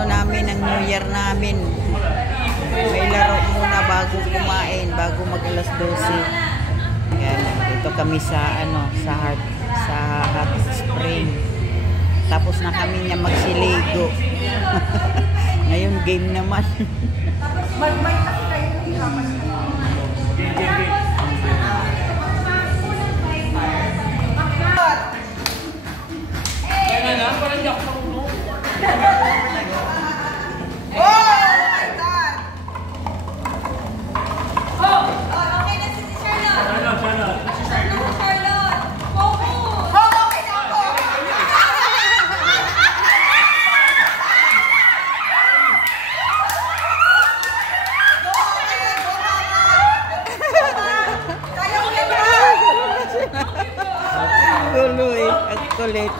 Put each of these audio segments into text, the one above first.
ano namin, ang New Year namin. May laro muna bago kumain, bago mag alas 12. Yan, dito kami sa hot spring. Tapos na kami niya magsiligo. Ngayon game naman. Tuloy, at kulit.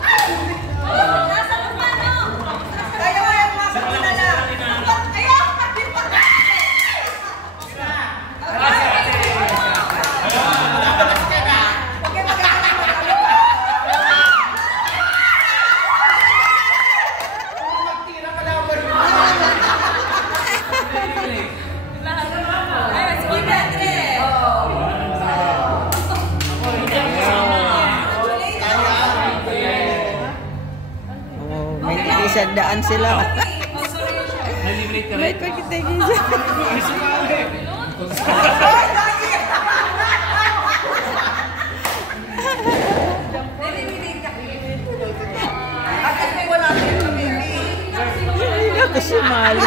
Isang daan sila. May pagkitagin siya. Hindi ako sumali.